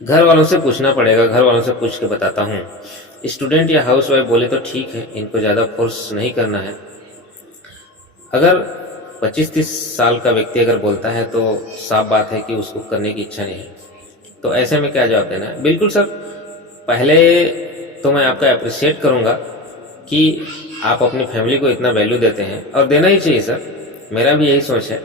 घर वालों से पूछना पड़ेगा, घर वालों से पूछ के बताता हूँ। स्टूडेंट या हाउस वाइफ बोले तो ठीक है, इनको ज़्यादा फोर्स नहीं करना है। अगर 25-30 साल का व्यक्ति अगर बोलता है तो साफ बात है कि उसको करने की इच्छा नहीं है। तो ऐसे में क्या जवाब देना है? बिल्कुल सर, पहले तो मैं आपका अप्रिशिएट करूँगा कि आप अपनी फैमिली को इतना वैल्यू देते हैं, और देना ही चाहिए सर, मेरा भी यही सोच है।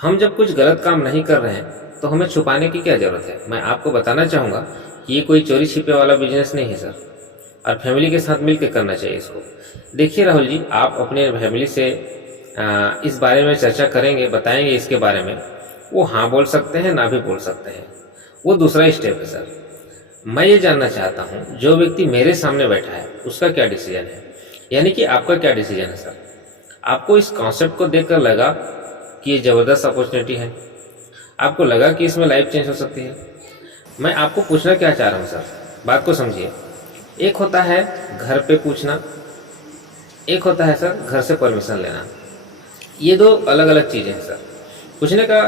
हम जब कुछ गलत काम नहीं कर रहे हैं तो हमें छुपाने की क्या ज़रूरत है। मैं आपको बताना चाहूँगा कि ये कोई चोरी छिपे वाला बिजनेस नहीं है सर, और फैमिली के साथ मिलकर करना चाहिए इसको। देखिए राहुल जी, आप अपने फैमिली से इस बारे में चर्चा करेंगे, बताएंगे इसके बारे में, वो हाँ बोल सकते हैं, ना भी बोल सकते हैं, वो दूसरा स्टेप है सर। मैं ये जानना चाहता हूँ जो व्यक्ति मेरे सामने बैठा है उसका क्या डिसीजन है, यानी कि आपका क्या डिसीजन है सर। आपको इस कॉन्सेप्ट को देखकर लगा कि ये ज़बरदस्त अपॉर्चुनिटी है, आपको लगा कि इसमें लाइफ चेंज हो सकती है। मैं आपको पूछना क्या चाह रहा हूँ सर, बात को समझिए। एक होता है घर पे पूछना, एक होता है सर घर से परमिशन लेना। ये दो अलग अलग चीज़ें हैं सर। पूछने का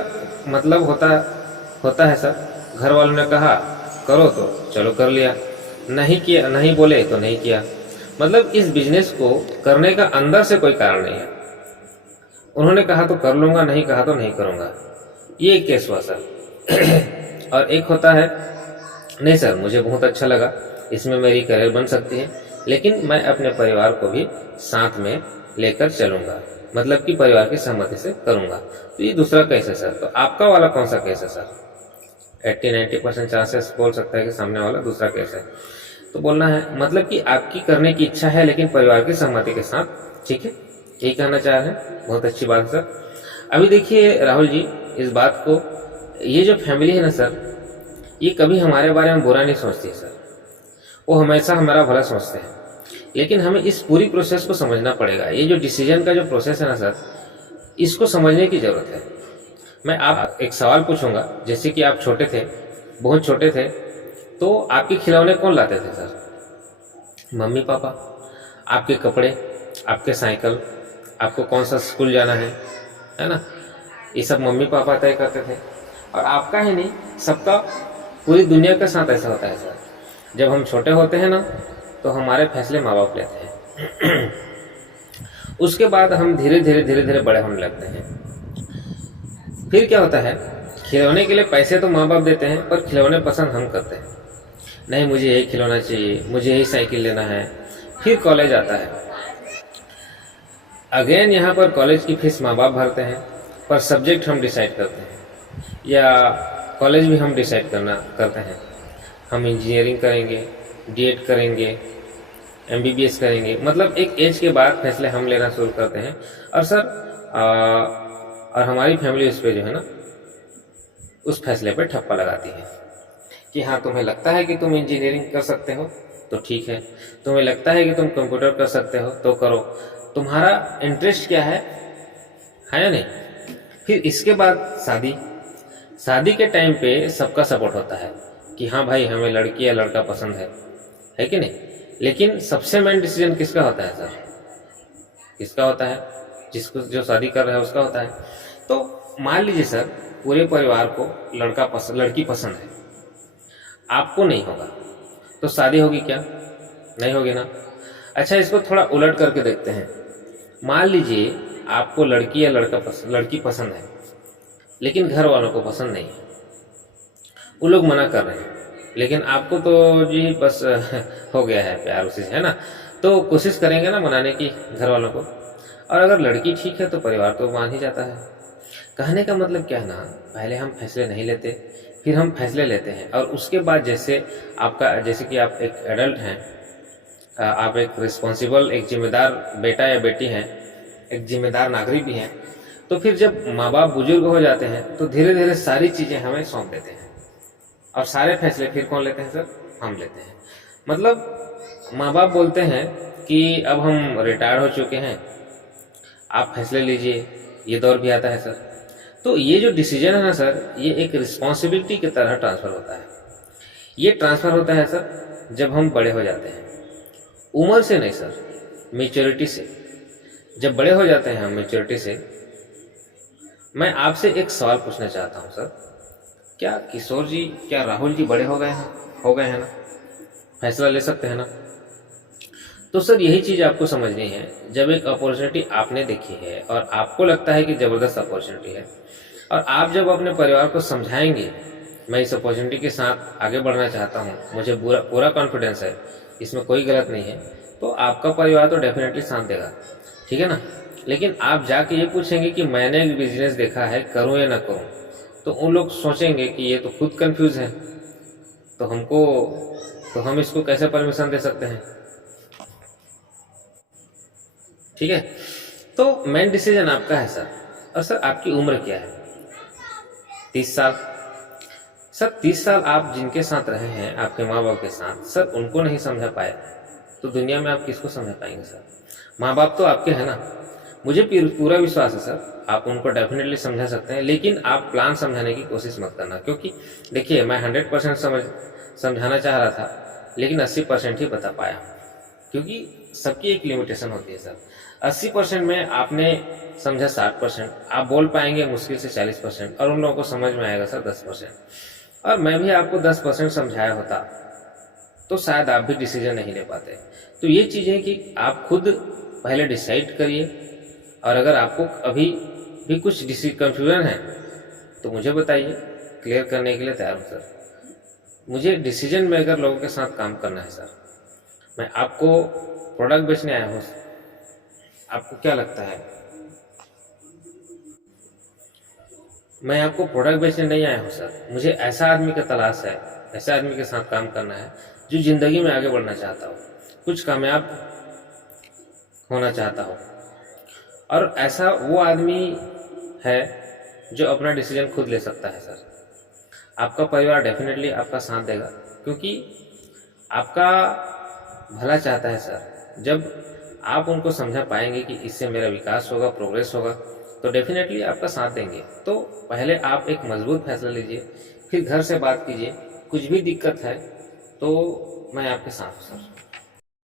मतलब होता है सर, घर वालों ने कहा करो तो चलो कर लिया, नहीं किया, नहीं बोले तो नहीं किया। मतलब इस बिजनेस को करने का अंदर से कोई कारण नहीं है। उन्होंने कहा तो कर लूँगा, नहीं कहा तो नहीं करूँगा, ये एक केस हुआ सर। और एक होता है नहीं सर, मुझे बहुत अच्छा लगा, इसमें मेरी करियर बन सकती है, लेकिन मैं अपने परिवार को भी साथ में लेकर चलूँगा, मतलब कि परिवार की सहमति से करूँगा। तो ये दूसरा केस है सर। तो आपका वाला कौन सा केस है सर? 80-90% चांसेस बोल सकता है कि सामने वाला दूसरा केस है। तो बोलना है मतलब कि आपकी करने की इच्छा है लेकिन परिवार की सहमति के साथ, ठीक है, यही कहना चाह रहे हैं। बहुत अच्छी बात है सर। अभी देखिए राहुल जी, इस बात को, ये जो फैमिली है ना सर, ये कभी हमारे बारे में बुरा नहीं सोचती है सर, वो हमेशा हमारा भला सोचते हैं। लेकिन हमें इस पूरी प्रोसेस को समझना पड़ेगा। ये जो डिसीजन का जो प्रोसेस है ना सर, इसको समझने की ज़रूरत है। मैं आप एक सवाल पूछूंगा, जैसे कि आप छोटे थे, बहुत छोटे थे, तो आपके खिलौने कौन लाते थे सर? Mummy papa. आपके कपड़े, आपके साइकिल, आपको कौन सा स्कूल जाना है ना, ये सब मम्मी पापा तय करते थे। और आपका ही नहीं, सबका, पूरी दुनिया के साथ ऐसा होता है सर। जब हम छोटे होते हैं ना तो हमारे फैसले माँ बाप लेते हैं। उसके बाद हम धीरे धीरे बड़े होने लगते हैं। फिर क्या होता है, खिलौने के लिए पैसे तो माँ बाप देते हैं, पर खिलौने पसंद हम करते हैं। नहीं, मुझे यही खिलौना चाहिए, मुझे यही साइकिल लेना है। फिर कॉलेज आता है, अगेन यहाँ पर कॉलेज की फीस माँ बाप भरते हैं, पर सब्जेक्ट हम डिसाइड करते हैं, या कॉलेज भी हम डिसाइड करते हैं। हम इंजीनियरिंग करेंगे, डीएड करेंगे, एमबीबीएस करेंगे, मतलब एक एज के बाद फैसले हम लेना शुरू करते हैं। और सर और हमारी फैमिली उस पर जो है ना, उस फैसले पर ठप्पा लगाती है कि हाँ, तुम्हें लगता है कि तुम इंजीनियरिंग कर सकते हो तो ठीक है, तुम्हें लगता है कि तुम कंप्यूटर कर सकते हो तो करो, तुम्हारा इंटरेस्ट क्या है या नहीं। फिर इसके बाद शादी के टाइम पे सबका सपोर्ट होता है कि हाँ भाई, हमें लड़की या लड़का पसंद है कि नहीं। लेकिन सबसे मेन डिसीजन किसका होता है सर? किसका होता है? जिसको, जो शादी कर रहा है उसका होता है। तो मान लीजिए सर, पूरे परिवार को लड़की पसंद है, आपको नहीं होगा, तो शादी होगी क्या? नहीं होगी ना। अच्छा, इसको थोड़ा उलट करके देखते हैं। मान लीजिए आपको लड़की या लड़की पसंद है, लेकिन घर वालों को पसंद नहीं है, वो लोग मना कर रहे हैं, लेकिन आपको तो जी बस हो गया है प्यार उसी से, है ना। तो कोशिश करेंगे ना मनाने की घर वालों को। और अगर लड़की ठीक है तो परिवार तो मान ही जाता है। कहने का मतलब क्या है ना, पहले हम फैसले नहीं लेते, फिर हम फैसले लेते हैं, और उसके बाद जैसे कि आप एक एडल्ट हैं, आप एक रिस्पॉन्सिबल, एक जिम्मेदार बेटा या बेटी हैं, एक जिम्मेदार नागरिक भी हैं, तो फिर जब माँ बाप बुजुर्ग हो जाते हैं तो धीरे धीरे सारी चीज़ें हमें सौंप देते हैं, और सारे फैसले फिर कौन लेते हैं सर? हम लेते हैं। मतलब माँ बाप बोलते हैं कि अब हम रिटायर हो चुके हैं, आप फैसले लीजिए, ये दौर भी आता है सर। तो ये जो डिसीजन है ना सर, ये एक रिस्पॉन्सिबिलिटी की तरह ट्रांसफ़र होता है। ये ट्रांसफ़र होता है सर जब हम बड़े हो जाते हैं, उम्र से नहीं सर, मेच्योरिटी से। जब बड़े हो जाते हैं हम मेच्योरिटी से। मैं आपसे एक सवाल पूछना चाहता हूँ सर, क्या किशोर जी, क्या राहुल जी बड़े हो गए हैं ना, फैसला ले सकते हैं ना? तो सर यही चीज़ आपको समझनी है। जब एक अपॉर्चुनिटी आपने देखी है और आपको लगता है कि ज़बरदस्त अपॉर्चुनिटी है, और आप जब अपने परिवार को समझाएंगे मैं इस अपॉर्चुनिटी के साथ आगे बढ़ना चाहता हूँ, मुझे पूरा पूरा कॉन्फिडेंस है, इसमें कोई गलत नहीं है, तो आपका परिवार तो डेफिनेटली साथ देगा, ठीक है ना। लेकिन आप जाके ये पूछेंगे कि मैंने एक बिजनेस देखा है, करूँ या ना करूँ, तो उन लोग सोचेंगे कि ये तो खुद कंफ्यूज है, तो हम इसको कैसे परमिशन दे सकते हैं, ठीक है। तो मेन डिसीजन आपका है सर। और सर आपकी उम्र क्या है? 30 साल। सर 30 साल आप जिनके साथ रहे हैं, आपके माँ बाप के साथ, सर उनको नहीं समझा पाए तो दुनिया में आप किसको समझ पाएंगे सर? माँ बाप तो आपके हैं ना। मुझे पूरा विश्वास है सर, आप उनको डेफिनेटली समझा सकते हैं, लेकिन आप प्लान समझाने की कोशिश मत करना, क्योंकि देखिए मैं 100% समझाना चाह रहा था, लेकिन 80% ही बता पाया, क्योंकि सबकी एक लिमिटेशन होती है सर। 80% में आपने समझा 60%, आप बोल पाएंगे मुश्किल से 40%, और उन लोगों को समझ में आएगा सर 10%। और मैं भी आपको 10% समझाया होता तो शायद आप भी डिसीजन नहीं ले पाते। तो ये चीज़ है कि आप खुद पहले डिसाइड करिए, और अगर आपको अभी भी कुछ कंफ्यूजन है तो मुझे बताइए, क्लियर करने के लिए तैयार हूँ सर। मुझे डिसीजन मेकर लोगों के साथ काम करना है सर। मैं आपको प्रोडक्ट बेचने आया हूँ, आपको क्या लगता है? मैं आपको प्रोडक्ट बेचने नहीं आया हूँ सर। मुझे ऐसा आदमी का तलाश है, ऐसे आदमी के साथ काम करना है जो जिंदगी में आगे बढ़ना चाहता हो, कुछ कामयाब होना चाहता हो, और ऐसा वो आदमी है जो अपना डिसीजन खुद ले सकता है सर। आपका परिवार डेफिनेटली आपका साथ देगा, क्योंकि आपका भला चाहता है सर। जब आप उनको समझा पाएंगे कि इससे मेरा विकास होगा, प्रोग्रेस होगा, तो डेफिनेटली आपका साथ देंगे। तो पहले आप एक मजबूत फैसला लीजिए, फिर घर से बात कीजिए, कुछ भी दिक्कत है तो मैं आपके साथ हूँ सर।